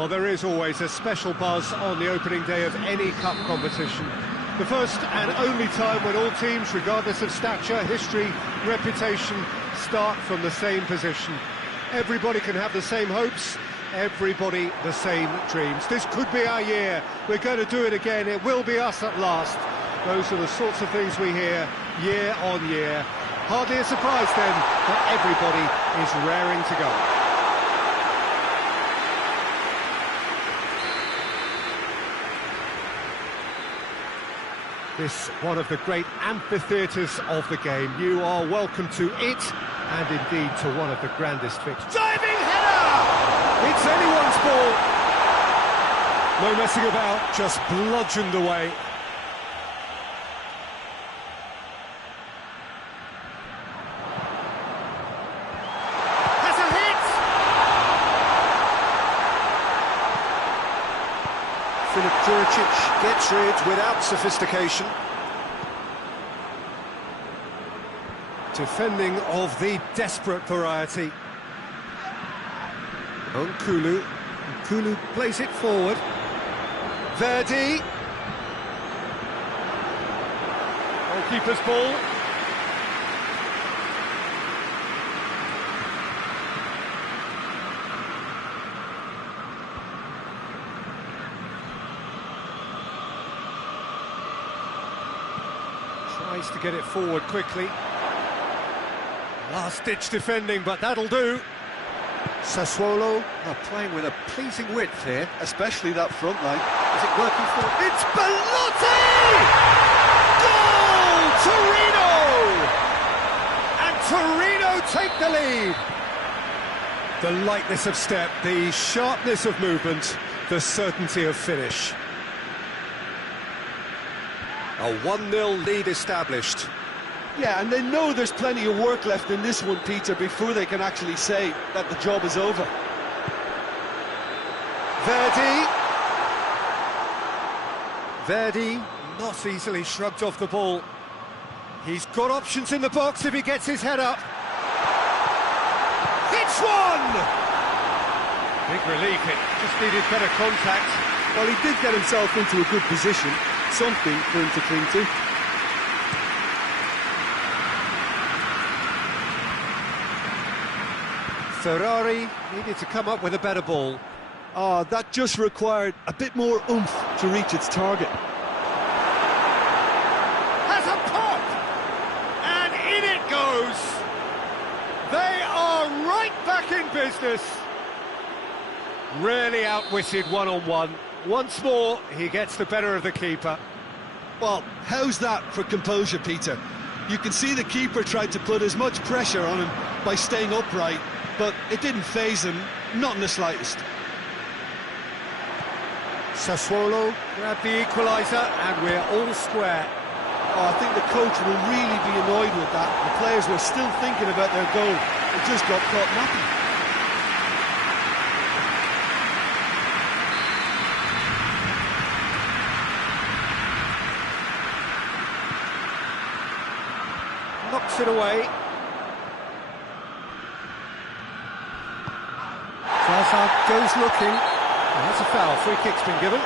Well, there is always a special buzz on the opening day of any cup competition. The first and only time when all teams, regardless of stature, history, reputation, start from the same position. Everybody can have the same hopes, everybody the same dreams. This could be our year. We're going to do it again. It will be us at last. Those are the sorts of things we hear year on year. Hardly a surprise then that everybody is raring to go. This one of the great amphitheatres of the game. You are welcome to it, and indeed to one of the grandest fixtures. Diving header! It's anyone's ball. No messing about, just bludgeoned away. Has a hit! Filip Juricic gets rid without sophistication. Defending of the desperate variety. Nkulu plays it forward. Verdi. Goalkeeper's ball. Tries to get it forward quickly. Last-ditch defending, but that'll do. Sassuolo are playing with a pleasing width here, especially that front line. Is it working for... It's Belotti! Goal! Torino! And Torino take the lead. The lightness of step, the sharpness of movement, the certainty of finish. A 1-0 lead established. Yeah, and they know there's plenty of work left in this one, Peter, before they can actually say that the job is over. Verdi, not easily shrugged off the ball. He's got options in the box if he gets his head up. Hits one! Big relief, it just needed better contact. Well, he did get himself into a good position, something for him to cling to. Ferrari needed to come up with a better ball. Oh, that just required a bit more oomph to reach its target. Has a pop! And in it goes! They are right back in business. Rarely outwitted one-on-one. Once more, he gets the better of the keeper. Well, how's that for composure, Peter? You can see the keeper tried to put as much pressure on him by staying upright, but it didn't faze him, not in the slightest. Sassuolo grabbed the equaliser, and we're all square. Oh, I think the coach will really be annoyed with that. The players were still thinking about their goal. It just got caught napping. Knocks it away. Zaza goes looking. And that's a foul. Free kick's been given.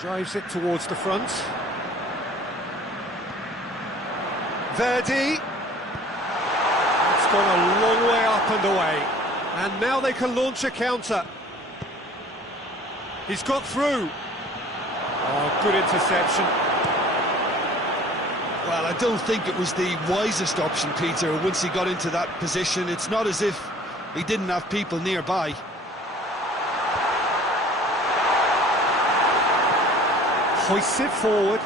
Drives it towards the front. Verdi. It's gone a long way up and away. And now they can launch a counter. He's got through. Oh, good interception. Well, I don't think it was the wisest option, Peter, once he got into that position. It's not as if he didn't have people nearby. Hoists it forward.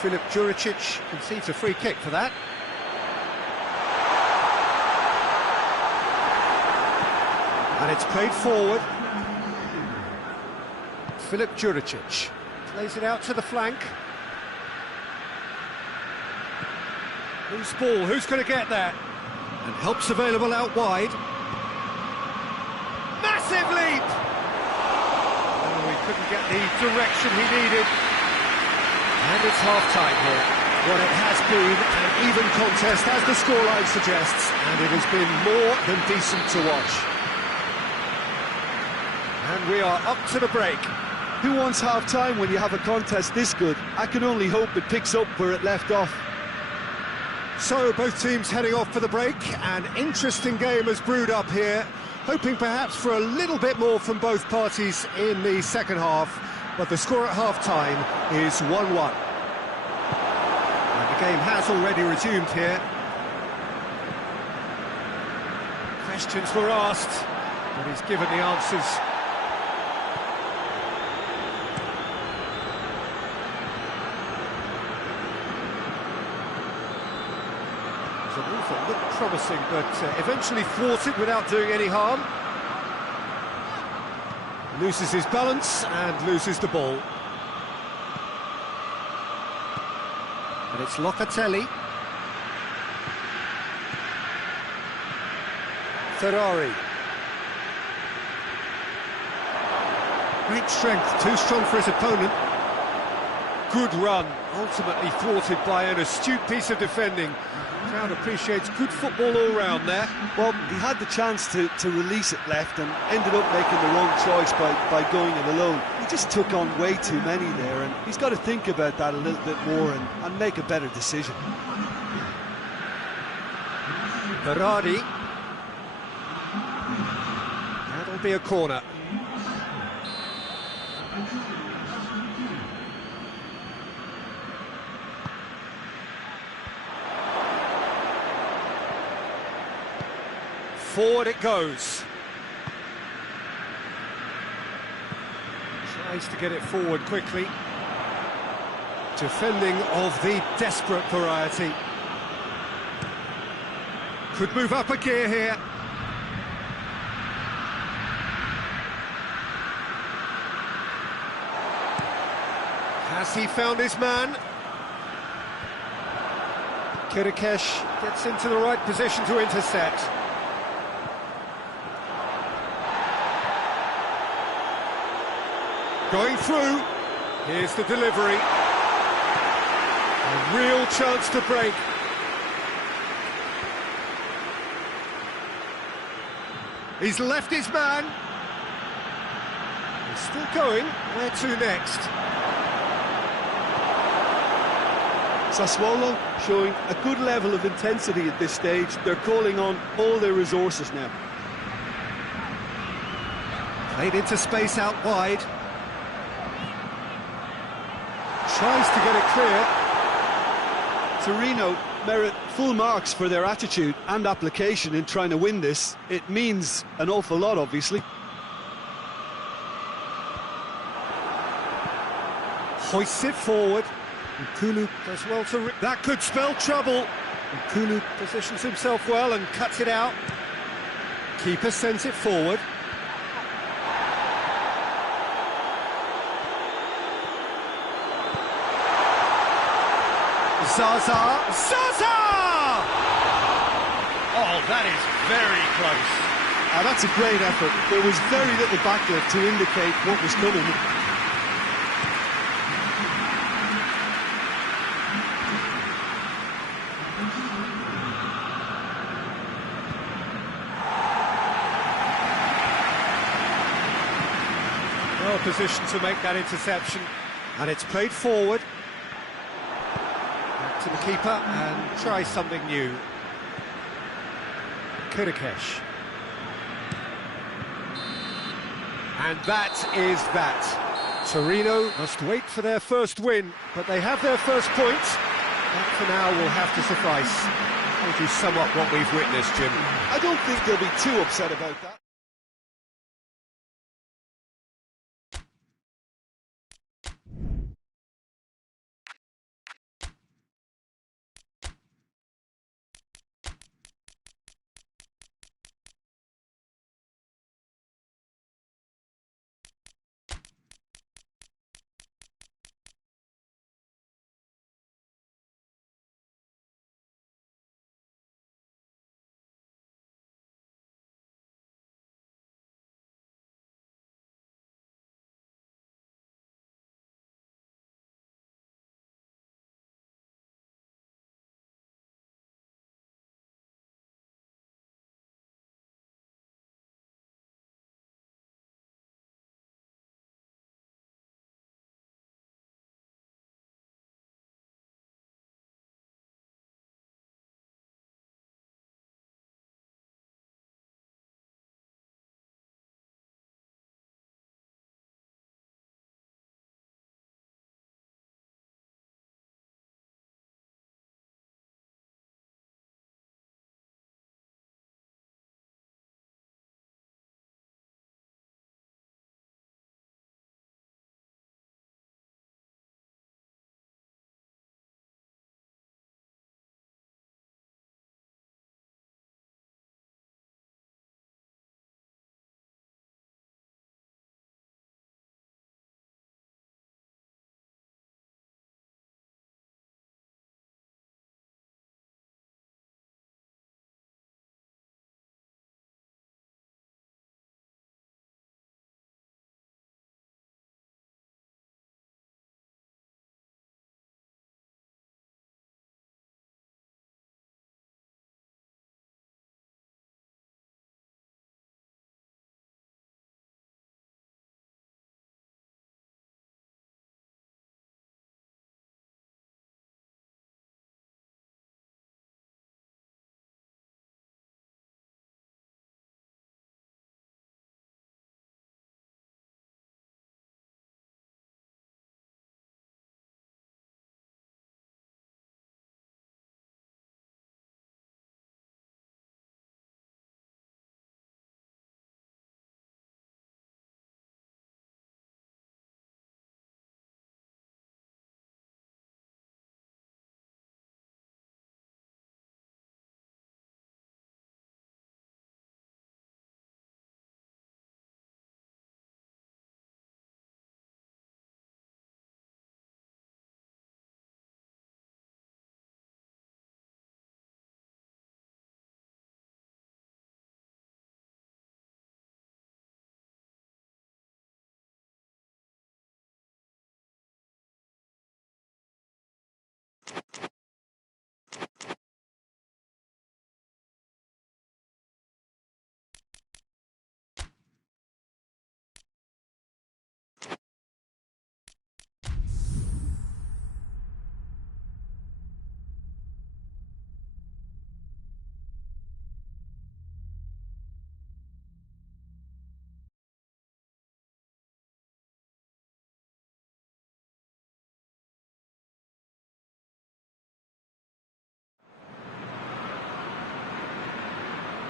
Filip Juricic concedes a free kick for that. And it's played forward. Filip Juricic plays it out to the flank. Loose ball, who's going to get that? And help's available out wide. Massive leap! Oh, he couldn't get the direction he needed. And it's half-time here. What it has been an even contest, as the scoreline suggests, and it has been more than decent to watch. And we are up to the break. Who wants half-time when you have a contest this good? I can only hope it picks up where it left off. So, both teams heading off for the break. An interesting game has brewed up here, hoping perhaps for a little bit more from both parties in the second half, but the score at half-time is 1-1. And the game has already resumed here. Questions were asked, but he's given the answers. The move that looked promising, but eventually thwarted without doing any harm. Loses his balance and loses the ball. And it's Locatelli. Ferrari. Great strength, too strong for his opponent. Good run, ultimately thwarted by an astute piece of defending. The crowd appreciates good football all round there. Well, he had the chance to release it left and ended up making the wrong choice by going it alone. He just took on way too many there, and he's got to think about that a little bit more and make a better decision. Berardi. That'll be a corner. Forward it goes. Tries to get it forward quickly. Defending of the desperate variety. Could move up a gear here. Has he found his man? Kirikesh gets into the right position to intercept. Going through, here's the delivery. A real chance to break. He's left his man. He's still going, where to next? Sassuolo showing a good level of intensity at this stage. They're calling on all their resources now. Played into space out wide. Tries to get it clear. Torino merit full marks for their attitude and application in trying to win this. It means an awful lot, obviously. Hoists it forward. Nkulu does well to... That could spell trouble. Nkulu positions himself well and cuts it out. Keeper sends it forward. Zaza! Zaza! Oh, that is very close. That's a great effort. There was very little backlift to indicate what was coming. Well positioned to make that interception. And it's played forward. To the keeper and try something new. Kirikesh. And that is that. Torino must wait for their first win, but they have their first point. That for now will have to suffice. How do you sum up what we've witnessed, Jim? I don't think they'll be too upset about that.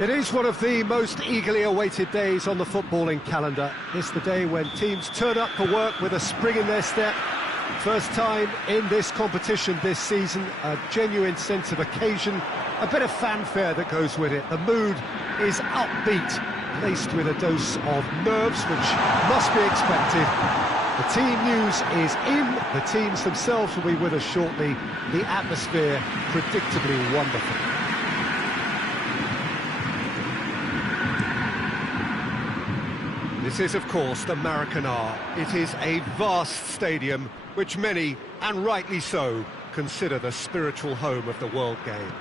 It is one of the most eagerly awaited days on the footballing calendar. It's the day when teams turn up for work with a spring in their step. First time in this competition this season, a genuine sense of occasion, a bit of fanfare that goes with it. The mood is upbeat, laced with a dose of nerves, which must be expected. The team news is in, the teams themselves will be with us shortly. The atmosphere predictably wonderful. This is, of course, the Maracanã. It is a vast stadium, which many, and rightly so, consider the spiritual home of the world game.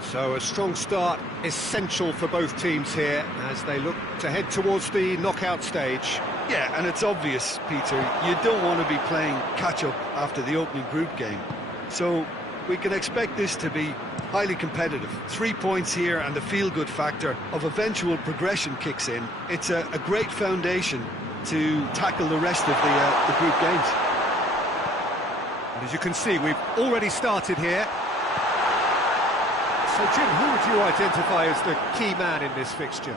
So a strong start essential for both teams here as they look to head towards the knockout stage. Yeah, and it's obvious, Peter, you don't want to be playing catch-up after the opening group game. So we can expect this to be highly competitive. 3 points here and the feel-good factor of eventual progression kicks in. It's a great foundation to tackle the rest of the group games. And as you can see, we've already started here. So, Jim, who would you identify as the key man in this fixture?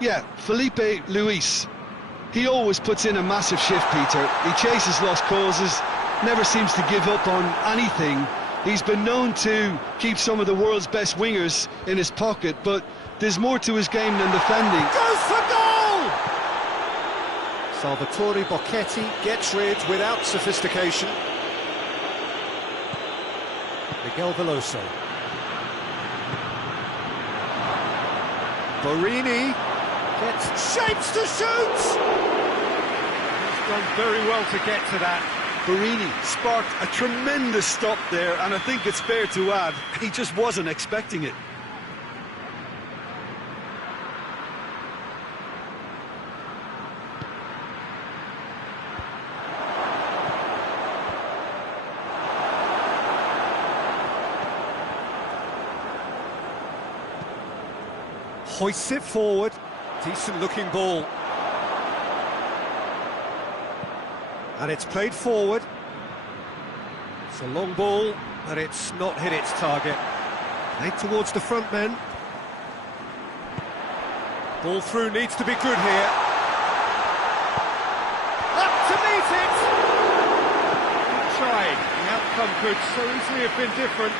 Yeah, Felipe Luis. He always puts in a massive shift, Peter. He chases lost causes, never seems to give up on anything. He's been known to keep some of the world's best wingers in his pocket, but there's more to his game than defending. Goes for goal! Salvatore Bocchetti gets rid without sophistication. Miguel Veloso. Borini gets shapes to shoot! He's done very well to get to that. Borini sparked a tremendous stop there, and I think it's fair to add, he just wasn't expecting it. Hoists it forward, decent looking ball. And it's played forward. It's a long ball, but it's not hit its target. Played towards the front men. Ball through needs to be good here. Up to meet it! Good try. The outcome could so easily have been different.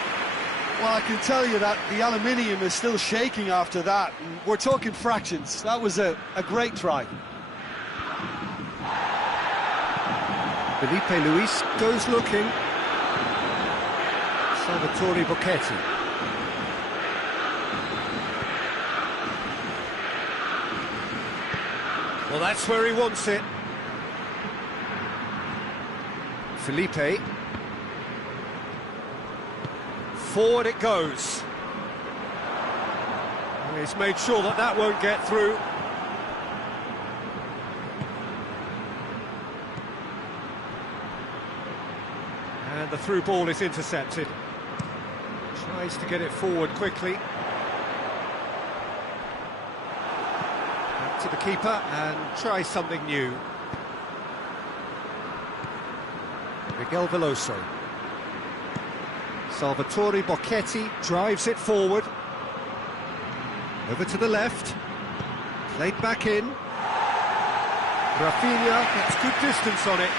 Well, I can tell you that the aluminium is still shaking after that. And we're talking fractions. That was a great try. Felipe Luis goes looking. Salvatore Bocchetti. Well, that's where he wants it. Felipe. Forward it goes. And he's made sure that that won't get through. And the through ball is intercepted. Tries to get it forward quickly. Back to the keeper and tries something new. Miguel Veloso. Salvatore Bocchetti drives it forward. Over to the left. Played back in. Rafinha gets good distance on it.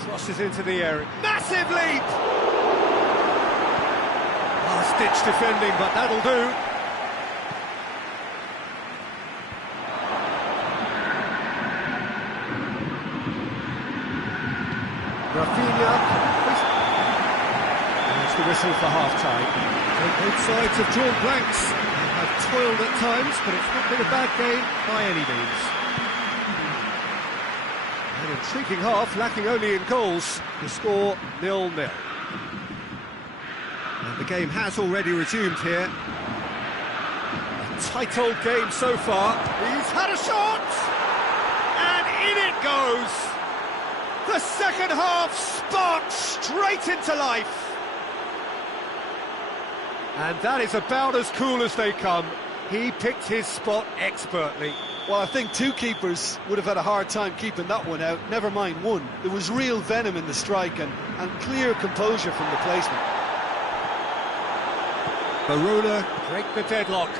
Crosses into the area. Massive leap! Last-ditch defending, but that'll do. Rafinha. There's the whistle for half-time. So both sides have drawn blanks and have toiled at times, but it's not been a bad game by any means. An intriguing half, lacking only in goals. The score 0-0. And the game has already resumed here. A tight old game so far. He's had a shot! And in it goes! The second half sparks straight into life. And that is about as cool as they come. He picked his spot expertly. Well, I think two keepers would have had a hard time keeping that one out, never mind one. There was real venom in the strike and clear composure from the placement. Baruna break the deadlock.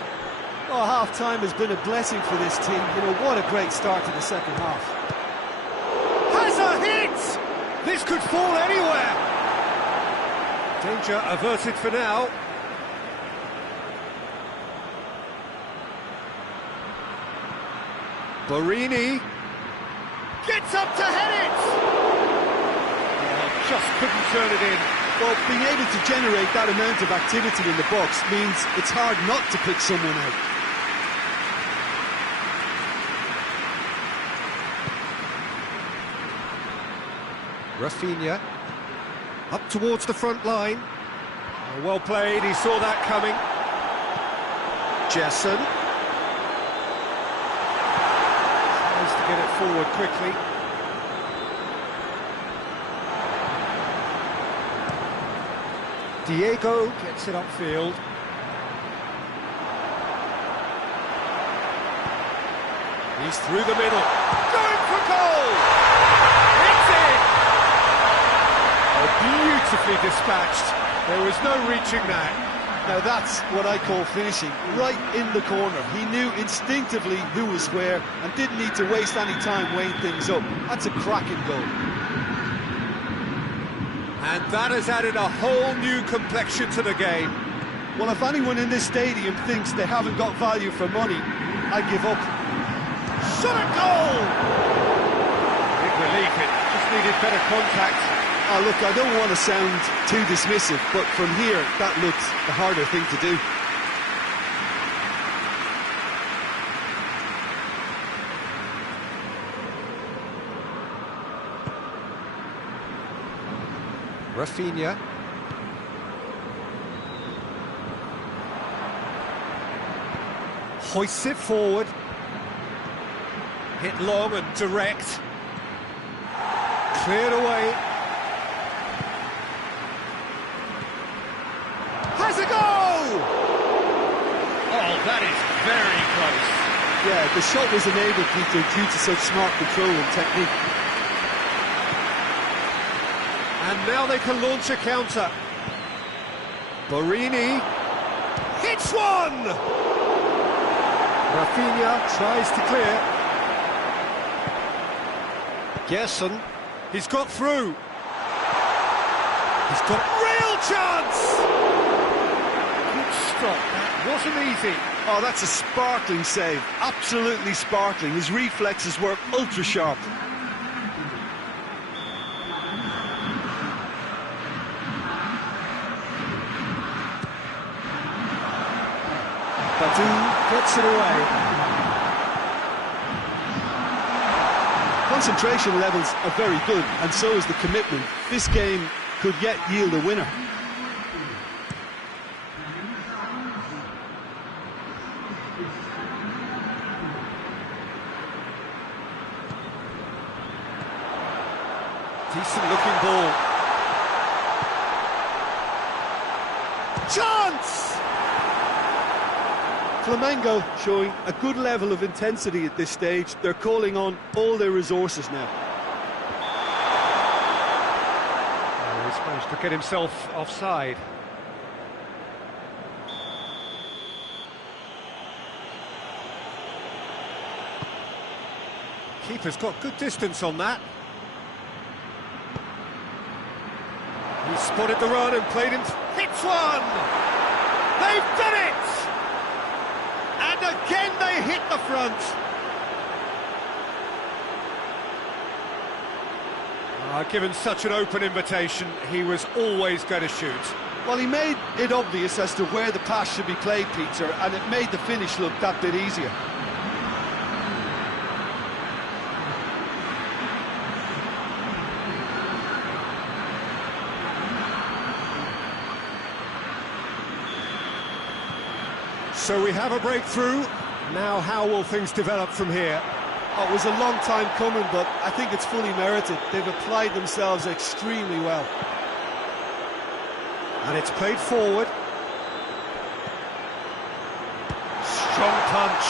Oh, half-time has been a blessing for this team. You know, what a great start to the second half. Has a hit! This could fall anywhere. Danger averted for now. Borini gets up to head it! Oh, just couldn't turn it in. Well, being able to generate that amount of activity in the box means it's hard not to pick someone out. Rafinha up towards the front line. Oh, well played, he saw that coming. Jesson tries to get it forward quickly. Diego gets it upfield. He's through the middle. Going for goal! It's in! Oh, beautifully dispatched. There was no reaching that. Now that's what I call finishing, right in the corner. He knew instinctively who was where and didn't need to waste any time weighing things up. That's a cracking goal. And that has added a whole new complexion to the game. Well, if anyone in this stadium thinks they haven't got value for money, I give up. Shot a goal! Big relief, it just needed better contact. Oh, look, I don't want to sound too dismissive, but from here, that looks the harder thing to do. Rafinha. Hoists it forward. Hit long and direct. Cleared away. Has a goal! Oh, that is very close. Yeah, the shot was enabled, Peter, due to such smart control and technique. And now they can launch a counter. Borini hits one! Rafinha tries to clear. Gerson, he's got through. He's got real chance! Good stop, that wasn't easy. Oh, that's a sparkling save, absolutely sparkling. His reflexes were ultra sharp. Badu gets it away. Concentration levels are very good, and so is the commitment. This game could yet yield a winner. Decent looking ball. Chance! Flamengo showing a good level of intensity at this stage. They're calling on all their resources now. Oh, he's managed to get himself offside. Keeper's got good distance on that. He spotted the run and played him. Hits one! They've done it! And again they hit the front. Given such an open invitation, he was always going to shoot. Well, he made it obvious as to where the pass should be played, Peter, and it made the finish look that bit easier. So we have a breakthrough. Now how will things develop from here? Oh, it was a long time coming, but I think it's fully merited. They've applied themselves extremely well. And it's played forward. Strong punch.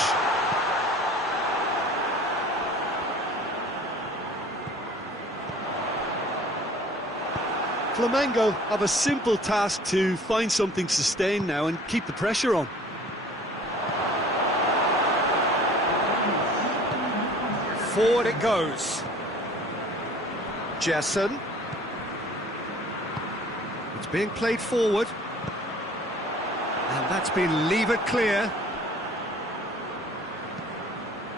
Flamengo have a simple task to find something sustained now and keep the pressure on. Forward it goes. Jesson. It's being played forward. And that's been levered clear.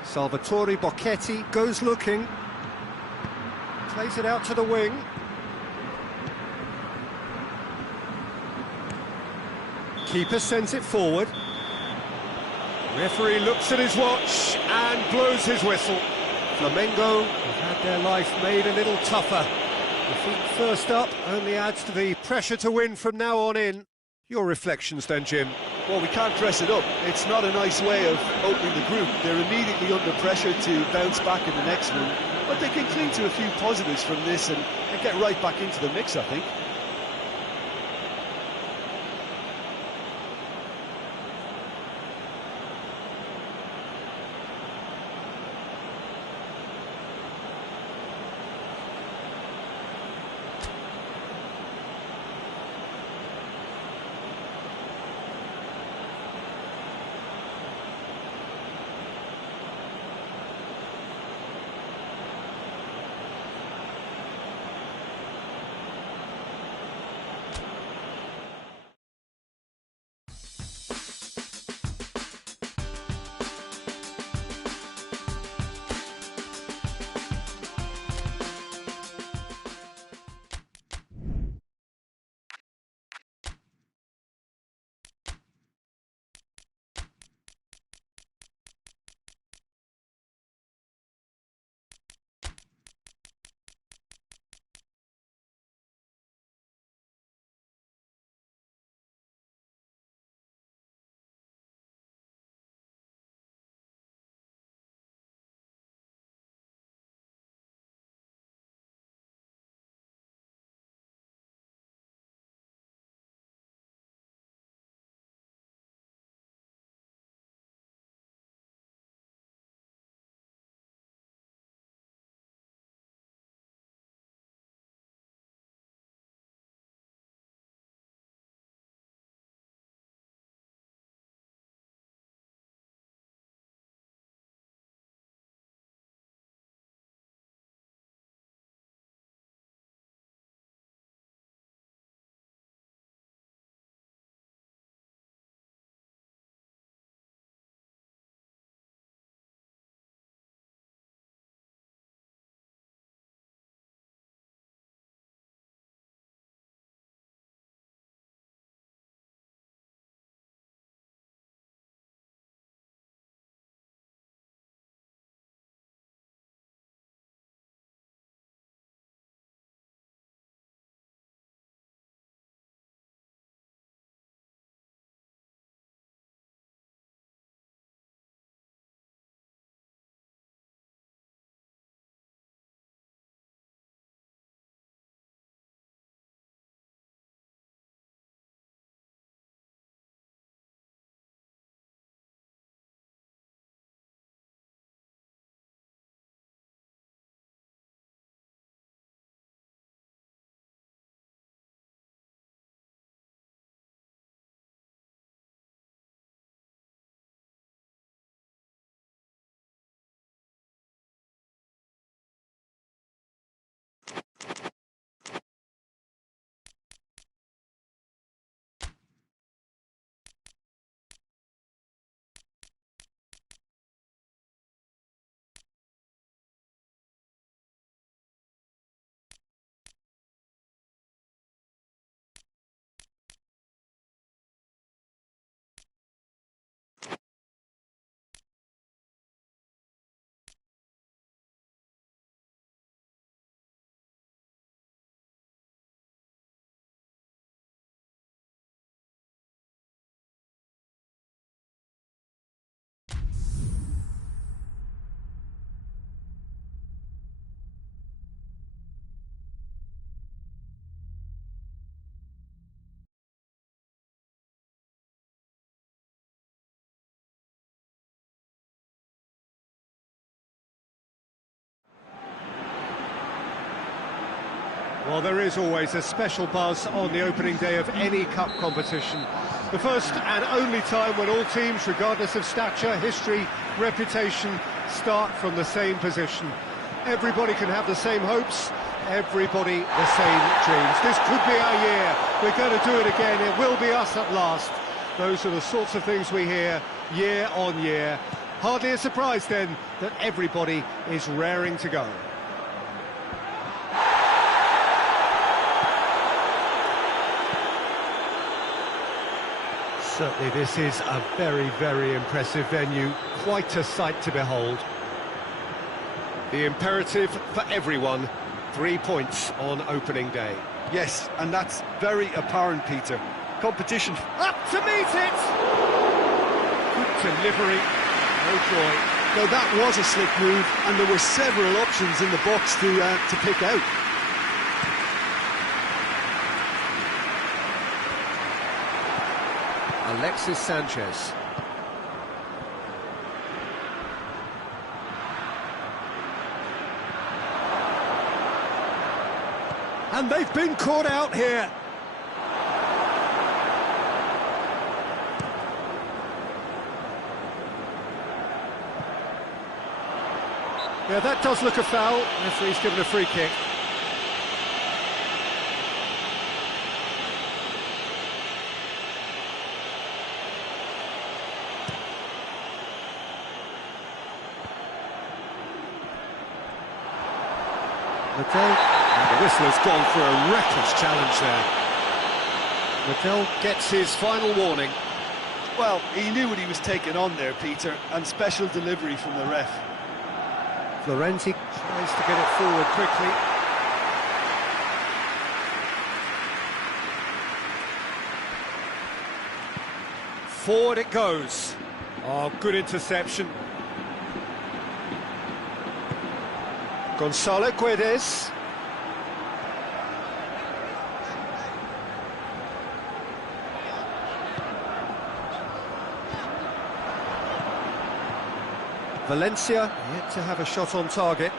Salvatore Bocchetti goes looking. Plays it out to the wing. Keeper sends it forward. Referee looks at his watch and blows his whistle. Flamengo have had their life made a little tougher. Defeat first up only adds to the pressure to win from now on in. Your reflections then, Jim? Well, we can't dress it up. It's not a nice way of opening the group. They're immediately under pressure to bounce back in the next one. But they can cling to a few positives from this and get right back into the mix, I think. Well, there is always a special buzz on the opening day of any cup competition. The first and only time when all teams, regardless of stature, history, reputation, start from the same position. Everybody can have the same hopes, everybody the same dreams. This could be our year. We're going to do it again. It will be us at last. Those are the sorts of things we hear year on year. Hardly a surprise then that everybody is raring to go. Certainly this is a very, very impressive venue. Quite a sight to behold. The imperative for everyone, 3 points on opening day. Yes, and that's very apparent, Peter. Competition Up to meet it! Good delivery, no joy. No, that was a slick move, and there were several options in the box to pick out. Alexis Sanchez. And they've been caught out here. Yeah, that does look a foul. Referee's given a free kick. And the whistler's gone for a reckless challenge there. Liddell gets his final warning. Well, he knew what he was taking on there, Peter, and special delivery from the ref. Florenzi tries to get it forward quickly. Forward it goes. Oh, good interception. Gonzalo Guedes. Valencia yet to have a shot on target.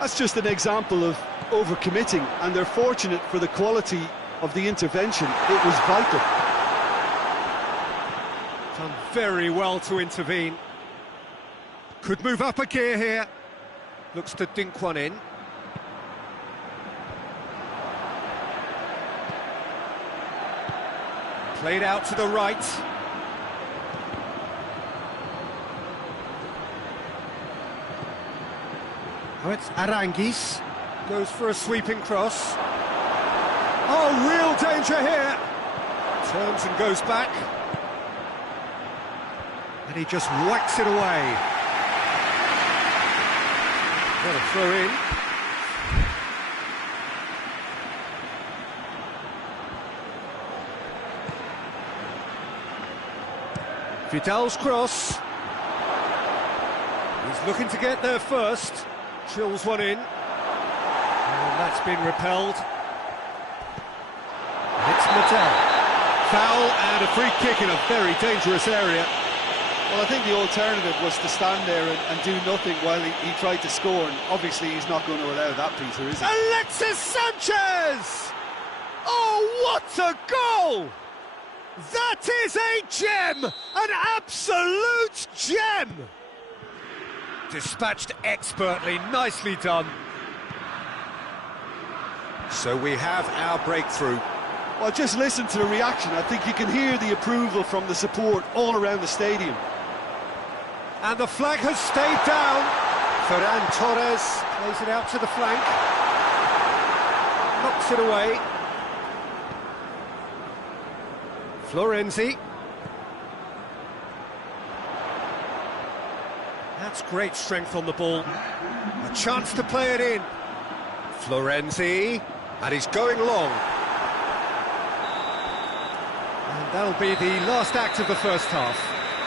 That's just an example of overcommitting, and they're fortunate for the quality of the intervention. It was vital. Done very well to intervene. Could move up a gear here. Looks to dink one in. Played out to the right. Oh, it's Aranguis. Goes for a sweeping cross. Oh, real danger here. Turns and goes back. And he just whacks it away. What a throw in. Vidal's cross. He's looking to get there first. Drills one in. And that's been repelled. It's Liddell. Foul and a free kick in a very dangerous area. Well, I think the alternative was to stand there and do nothing while he tried to score, and obviously he's not going to allow that, Peter, is he? Alexis Sanchez! Oh, what a goal! That is a gem! An absolute gem! Dispatched expertly, nicely done. So we have our breakthrough. Well, just listen to the reaction. I think you can hear the approval from the support all around the stadium. And the flag has stayed down. Ferran Torres plays it out to the flank. Knocks it away. Florenzi. That's great strength on the ball. A chance to play it in. Florenzi. And he's going long. And that'll be the last act of the first half.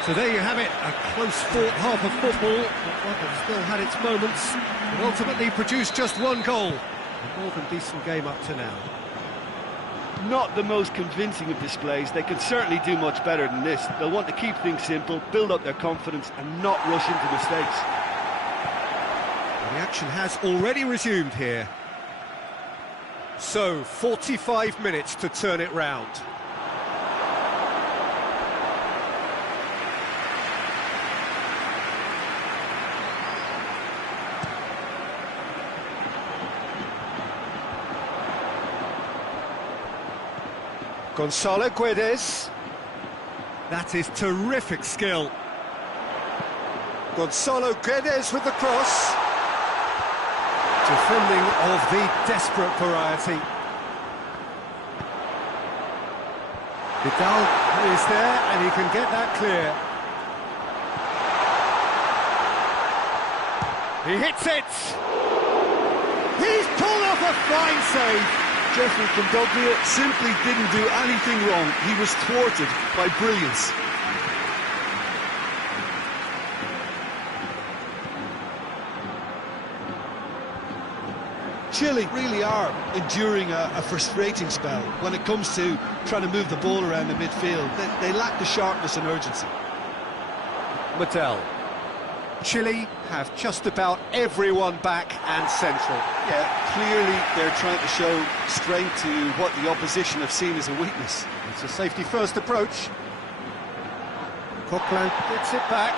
So there you have it, a close-fought half of football, but one that still had its moments, but ultimately produced just one goal. A more than decent game up to now. Not the most convincing of displays. They can certainly do much better than this. They'll want to keep things simple, build up their confidence and not rush into mistakes. The action has already resumed here. So, 45 minutes to turn it round. Gonzalo Guedes. That is terrific skill. Gonzalo Guedes with the cross. Defending of the desperate variety. Vidal is there and he can get that clear. He hits it! He's pulled off a fine save! Jeffrey Kondogbia simply didn't do anything wrong. He was thwarted by brilliance. Chile really are enduring a frustrating spell when it comes to trying to move the ball around the midfield. They lack the sharpness and urgency. Mattel. Chile have just about everyone back and central. Yeah, clearly they're trying to show strength to what the opposition have seen as a weakness. It's a safety-first approach. Coquelin gets it back.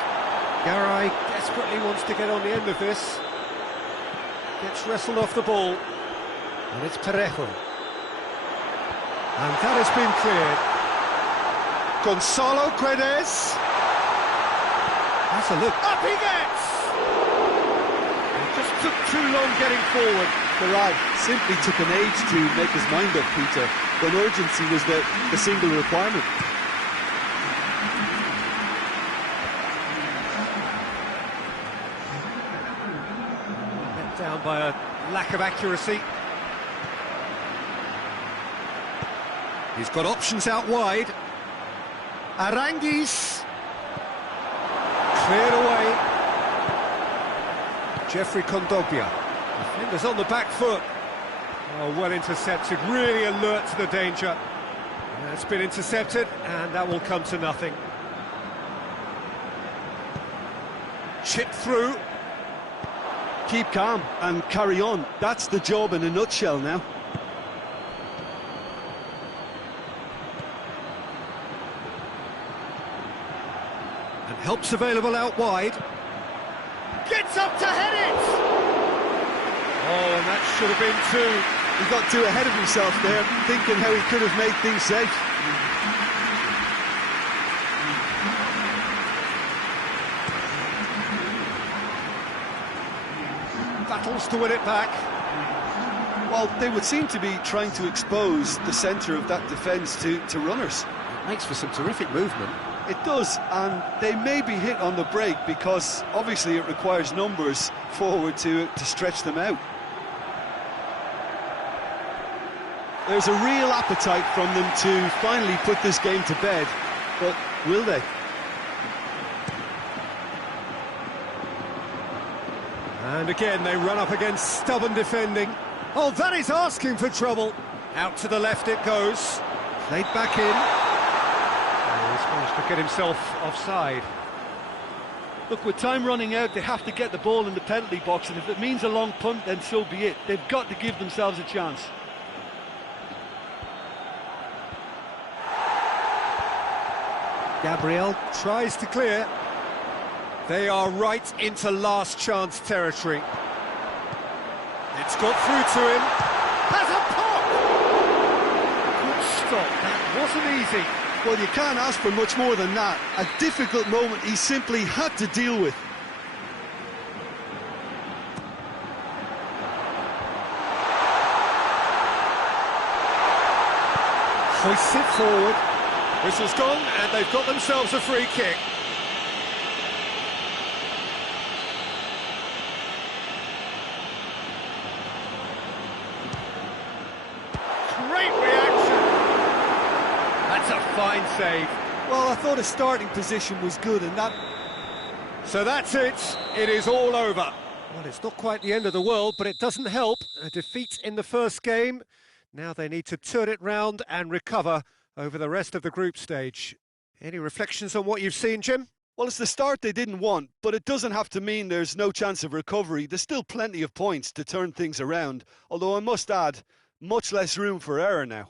Garay desperately wants to get on the end of this. Gets wrestled off the ball. And it's Parejo. And that has been cleared. Gonzalo Guedes. That's a look. Up he gets! It just took too long getting forward. The lad simply took an age to make his mind up, Peter, when urgency was the single requirement. Let down by a lack of accuracy. He's got options out wide. Aranguiz. Cleared away. Jeffrey Kondogbia. Defenders on the back foot. Oh, well intercepted, really alert to the danger. That's been intercepted, and that will come to nothing. Chip through. Keep calm and carry on. That's the job in a nutshell now. And help's available out wide. Gets up to head it! Oh, and that should have been two. He got too ahead of himself there, thinking how he could have made things safe. Battles to win it back. Well, they would seem to be trying to expose the centre of that defence to runners. It makes for some terrific movement. It does, and they may be hit on the break because obviously it requires numbers forward to stretch them out. There's a real appetite from them to finally put this game to bed, but will they? And again they run up against stubborn defending. Oh, that is asking for trouble. Out to the left it goes. Played back in. He's managed to get himself offside. Look, with time running out, they have to get the ball in the penalty box, and if it means a long punt, then so be it. They've got to give themselves a chance. Gabriel tries to clear. They are right into last chance territory. It's got through to him. Has a pop! Good stop, that wasn't easy. Well, you can't ask for much more than that. A difficult moment he simply had to deal with. Hoists it forward. Whistle's gone, and they've got themselves a free kick. Great reaction. That's a fine save. Well, I thought his starting position was good, and that... So that's it. It is all over. Well, it's not quite the end of the world, but it doesn't help. A defeat in the first game. Now they need to turn it round and recover over the rest of the group stage. Any reflections on what you've seen, Jim? Well, it's the start they didn't want, but it doesn't have to mean there's no chance of recovery. There's still plenty of points to turn things around, although I must add, much less room for error now.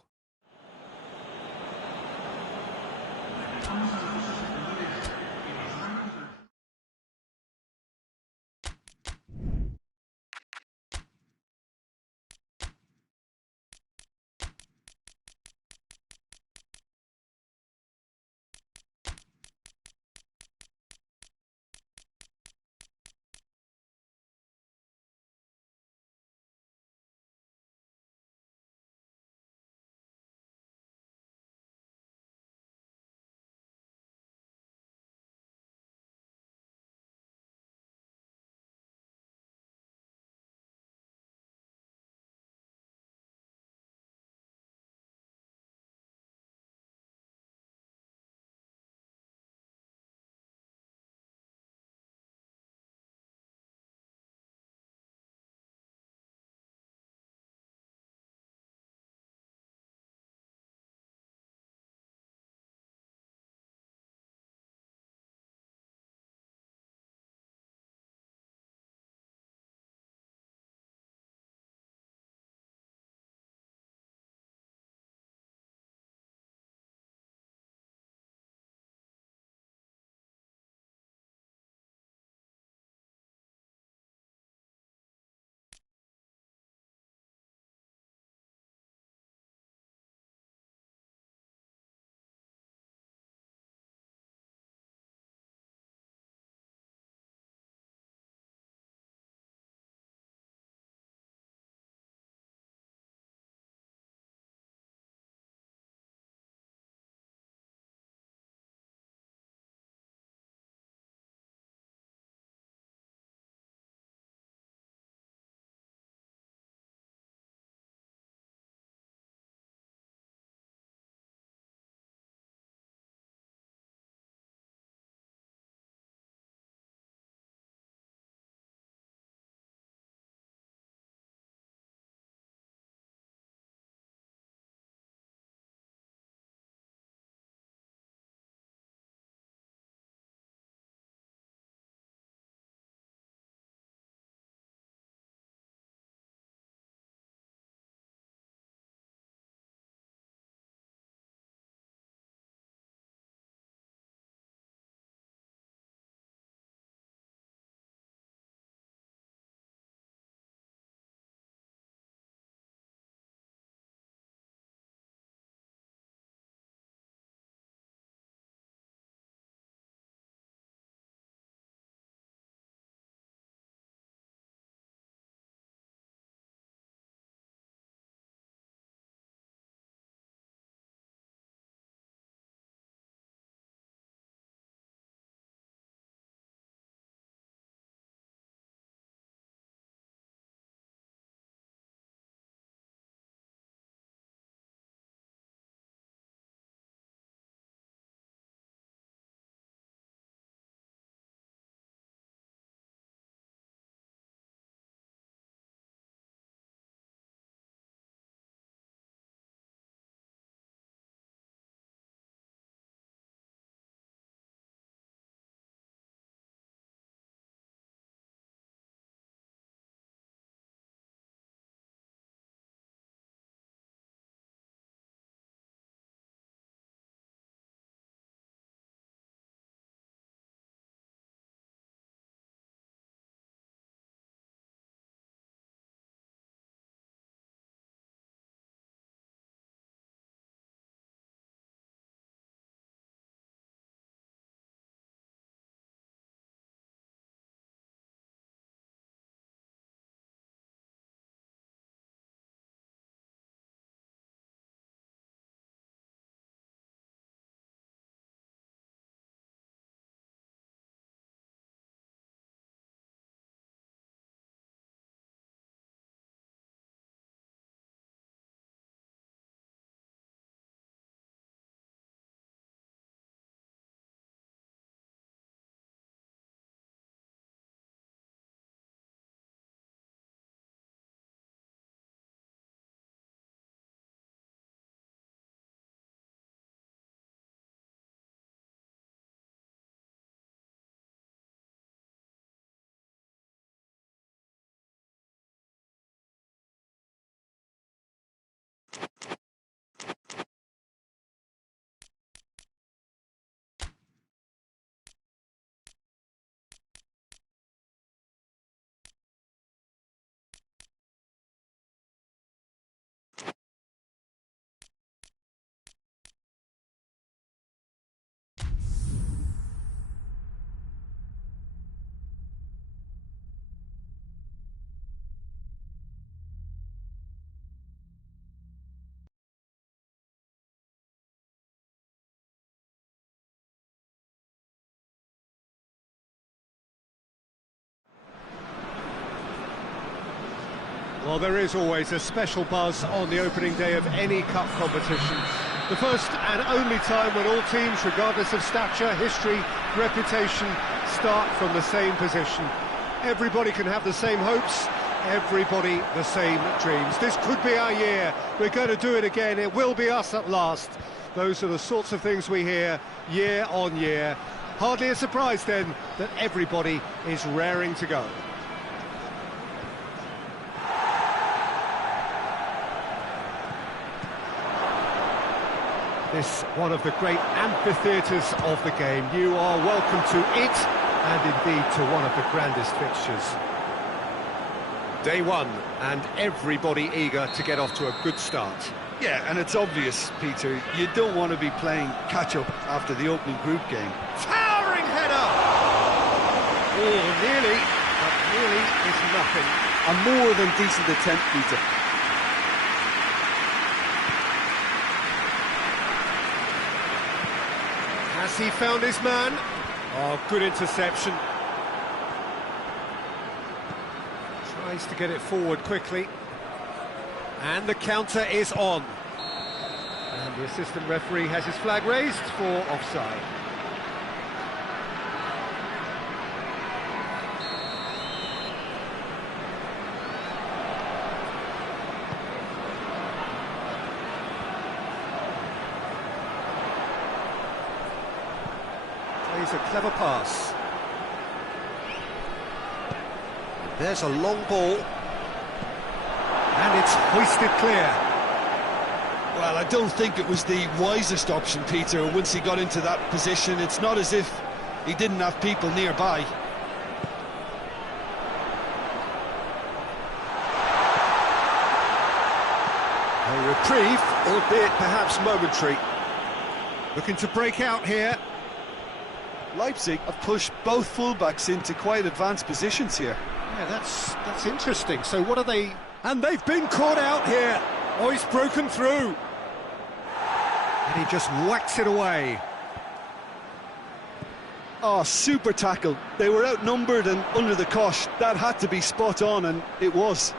Well, there is always a special buzz on the opening day of any cup competition. The first and only time when all teams, regardless of stature, history, reputation, start from the same position. Everybody can have the same hopes, everybody the same dreams. This could be our year. We're going to do it again. It will be us at last. Those are the sorts of things we hear year on year. Hardly a surprise then that everybody is raring to go. This one of the great amphitheatres of the game. You are welcome to it, and indeed to one of the grandest fixtures. Day one, and everybody eager to get off to a good start. Yeah, and it's obvious, Peter, you don't want to be playing catch-up after the opening group game. Towering header! Oh, nearly, but nearly is nothing. A more than decent attempt, Peter. Has he found his man? Oh, good interception. Tries to get it forward quickly. And the counter is on. And the assistant referee has his flag raised for offside. Plays a clever pass. There's a long ball. And it's hoisted clear. Well, I don't think it was the wisest option, Peter, once he got into that position. It's not as if he didn't have people nearby. A reprieve, albeit perhaps momentary. Looking to break out here. Leipzig have pushed both fullbacks into quite advanced positions here. Yeah, that's interesting. So what are they... And they've been caught out here. Oh, he's broken through. And he just whacks it away. Oh, super tackle. They were outnumbered and under the cosh. That had to be spot on, and it was.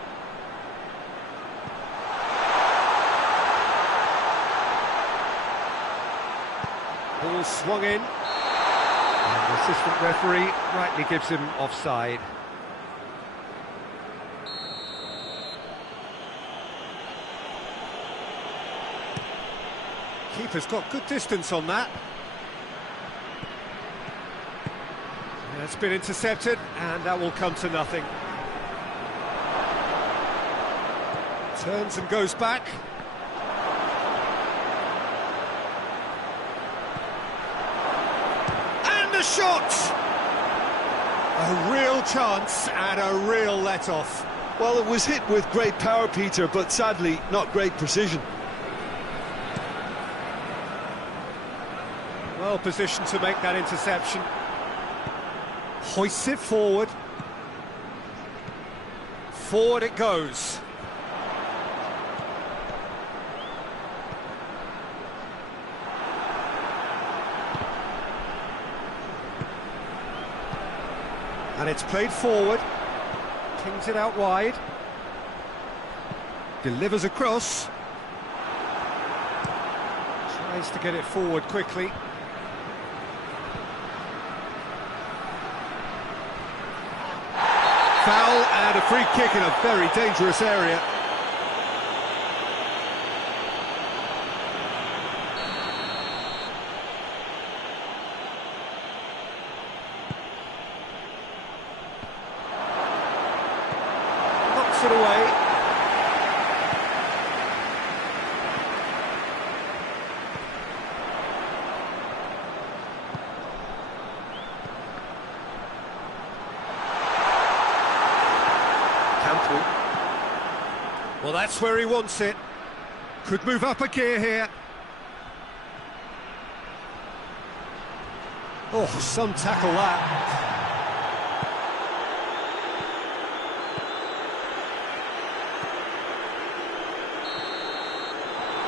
Ball swung in. And the assistant referee rightly gives him offside. Keeper's got good distance on that. Yeah, it's been intercepted, and that will come to nothing. Turns and goes back. And a shot! A real chance and a real let-off. Well, it was hit with great power, Peter, but sadly, not great precision. Well positioned to make that interception. Hoists it forward. Forward it goes. And it's played forward. Kings it out wide. Delivers across. Tries to get it forward quickly. Foul and a free kick in a very dangerous area. Knocks it away. Well, that's where he wants it. Could move up a gear here. Oh, some tackle that.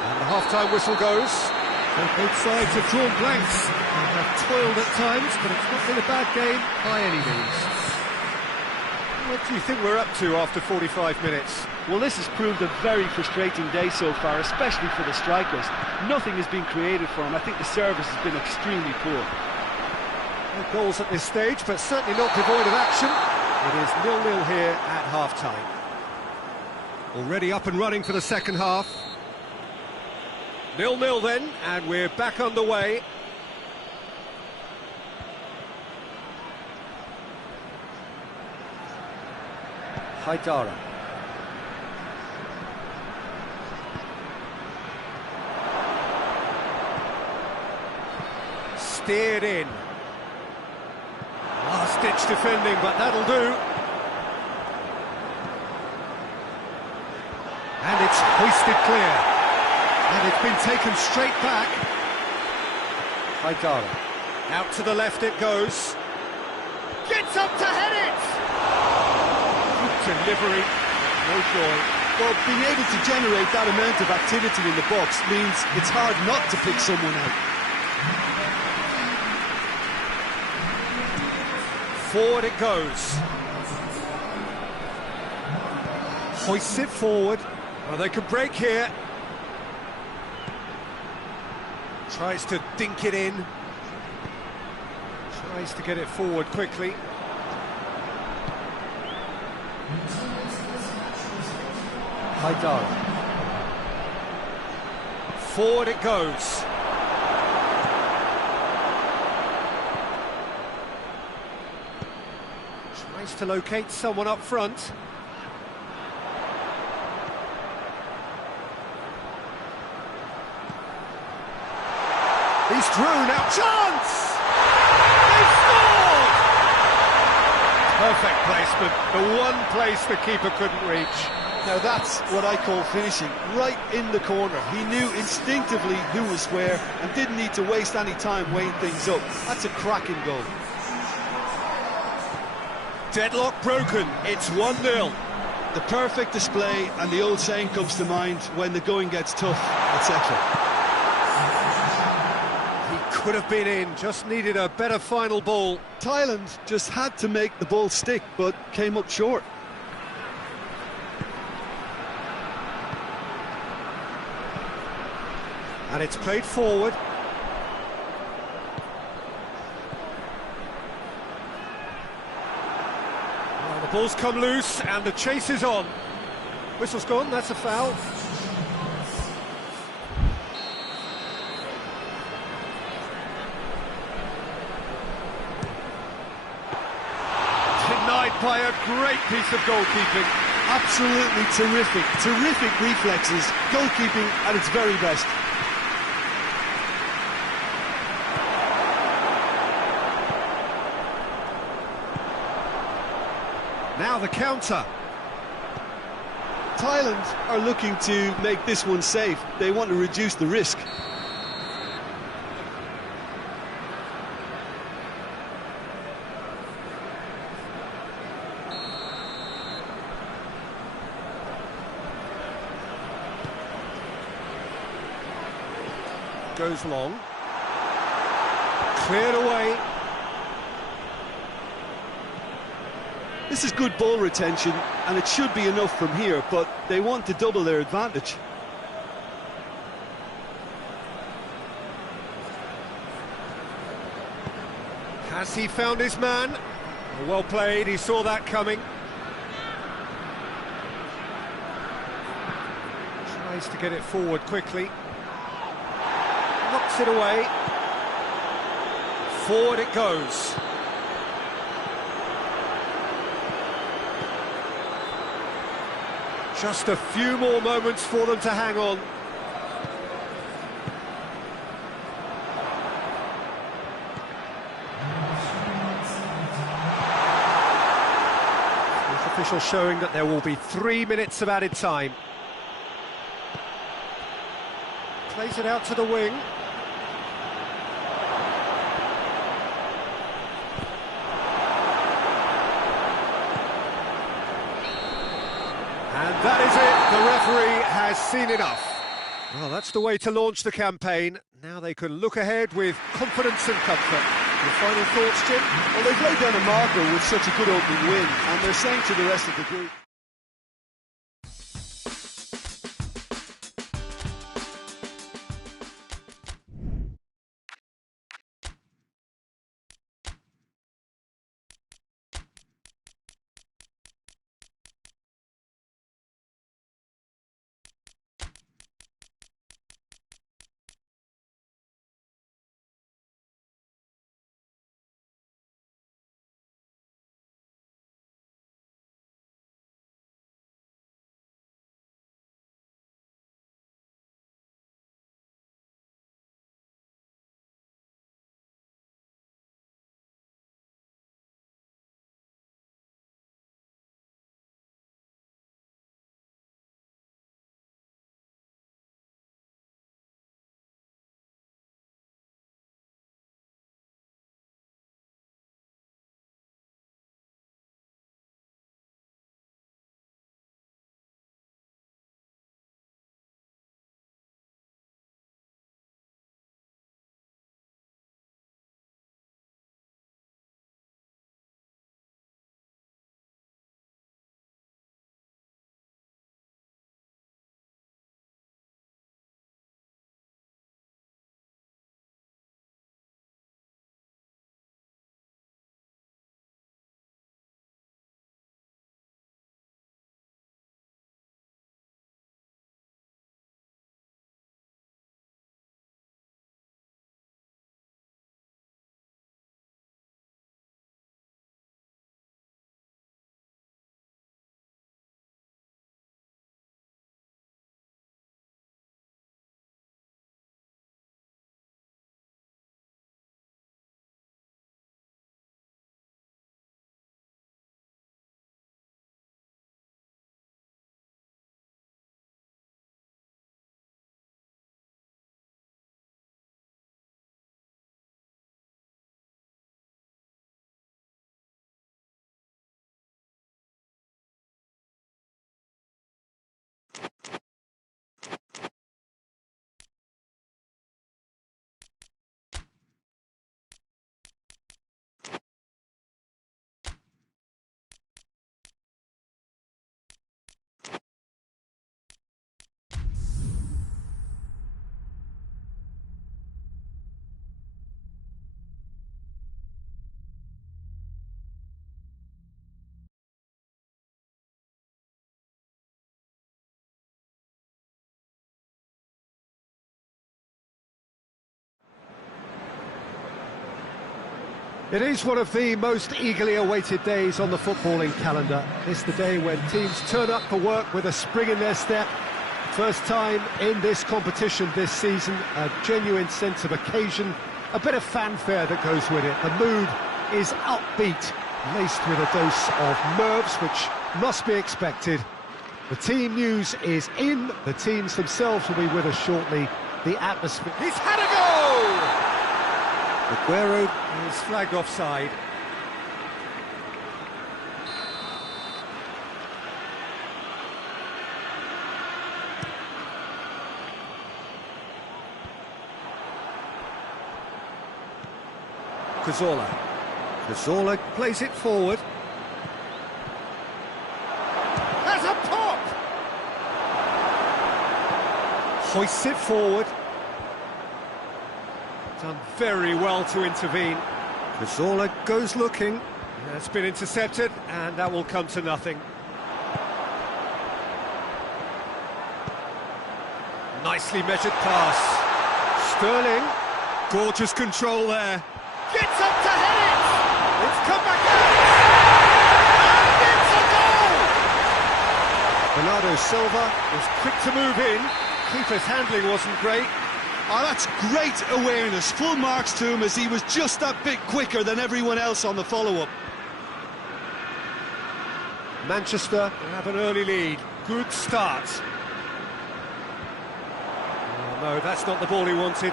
And the half-time whistle goes. And both sides have drawn blanks. They have toiled at times, but it's not been a bad game by any means. What do you think we're up to after 45 minutes? Well, this has proved a very frustrating day so far, especially for the strikers. Nothing has been created for them. I think the service has been extremely poor. No goals at this stage, but certainly not devoid of action. It is 0-0 here at half-time. Already up and running for the second half. 0-0 then, and we're back underway. Haidara. Steered in. Last-ditch defending, but that'll do. And it's hoisted clear. And it's been taken straight back. Haidara. Out to the left it goes. Gets up to head it! Good delivery. No joy. Well, being able to generate that amount of activity in the box means it's hard not to pick someone out. Forward it goes. Hoists it forward. Well, they could break here. Tries to dink it in. Tries to get it forward quickly. Haidara. Forward it goes. Tries to locate someone up front. He's through now. Chance! They scored! Perfect placement. The one place the keeper couldn't reach. Now that's what I call finishing, right in the corner. He knew instinctively who was where and didn't need to waste any time weighing things up. That's a cracking goal. Deadlock broken, it's 1-0. The perfect display, and the old saying comes to mind, when the going gets tough, etc. He could have been in, just needed a better final ball. Thailand just had to make the ball stick, but came up short. And it's played forward. Well, the ball's come loose and the chase is on. Whistle's gone, that's a foul. Denied by a great piece of goalkeeping. Absolutely terrific, terrific reflexes. Goalkeeping at its very best. Now the counter. Thailand are looking to make this one safe. They want to reduce the risk. Goes long. Cleared away. This is good ball retention, and it should be enough from here, but they want to double their advantage. Has he found his man? Well played, he saw that coming. Tries to get it forward quickly. Knocks it away. Forward it goes. Just a few more moments for them to hang on. This official showing that there will be 3 minutes of added time. Plays it out to the wing. And that is it, the referee has seen enough. Well, that's the way to launch the campaign. Now they can look ahead with confidence and comfort. Your final thoughts, Jim? Well, they've laid down a marker with such a good opening win, and they're saying to the rest of the group, It is one of the most eagerly awaited days on the footballing calendar. It's the day when teams turn up for work with a spring in their step. First time in this competition this season, a genuine sense of occasion, a bit of fanfare that goes with it. The mood is upbeat, laced with a dose of nerves, which must be expected. The team news is in, the teams themselves will be with us shortly. The atmosphere... He's had a goal! Aguero is flagged offside. Cazorla plays it forward. Has a pop! Hoists it forward. Done very well to intervene. Cazorla goes looking. That's been intercepted, and that will come to nothing. Nicely measured pass. Sterling. Gorgeous control there. Gets up to head it! It's come back out! And it's a goal! Bernardo Silva was quick to move in. Keeper's handling wasn't great. oh, that's great awareness. Full marks to him as he was just that bit quicker than everyone else on the follow-up. Manchester have an early lead. Good start. Oh, no, that's not the ball he wanted.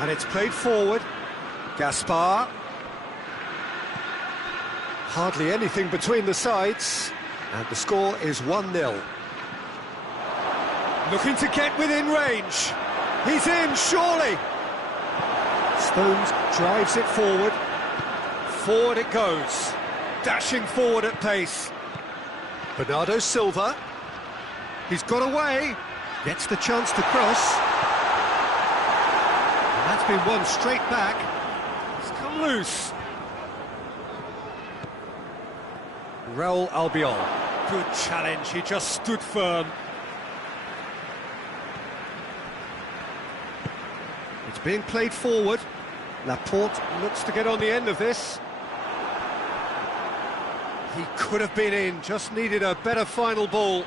And it's played forward. Gaspar. Hardly anything between the sides. And the score is 1-0. Looking to get within range. He's in, surely. Stones drives it forward. Forward it goes. Dashing forward at pace. Bernardo Silva. He's got away. Gets the chance to cross. And that's been won straight back. It's come loose. Raul Albiol. Good challenge, he just stood firm. It's being played forward. Laporte looks to get on the end of this. He could have been in, just needed a better final ball.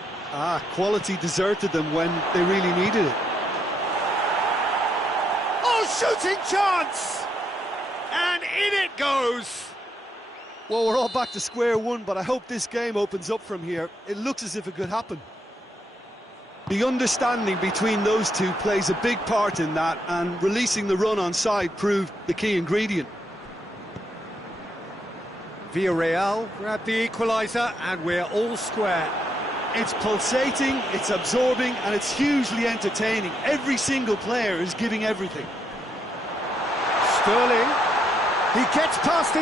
Quality deserted them when they really needed it. Oh, shooting chance! And in it goes! Well, we're all back to square one, but I hope this game opens up from here. It looks as if it could happen. The understanding between those two plays a big part in that, and releasing the run on side proved the key ingredient. Villarreal grabbed the equaliser, and we're all square. It's pulsating, it's absorbing, and it's hugely entertaining. Every single player is giving everything. Sterling, he gets past his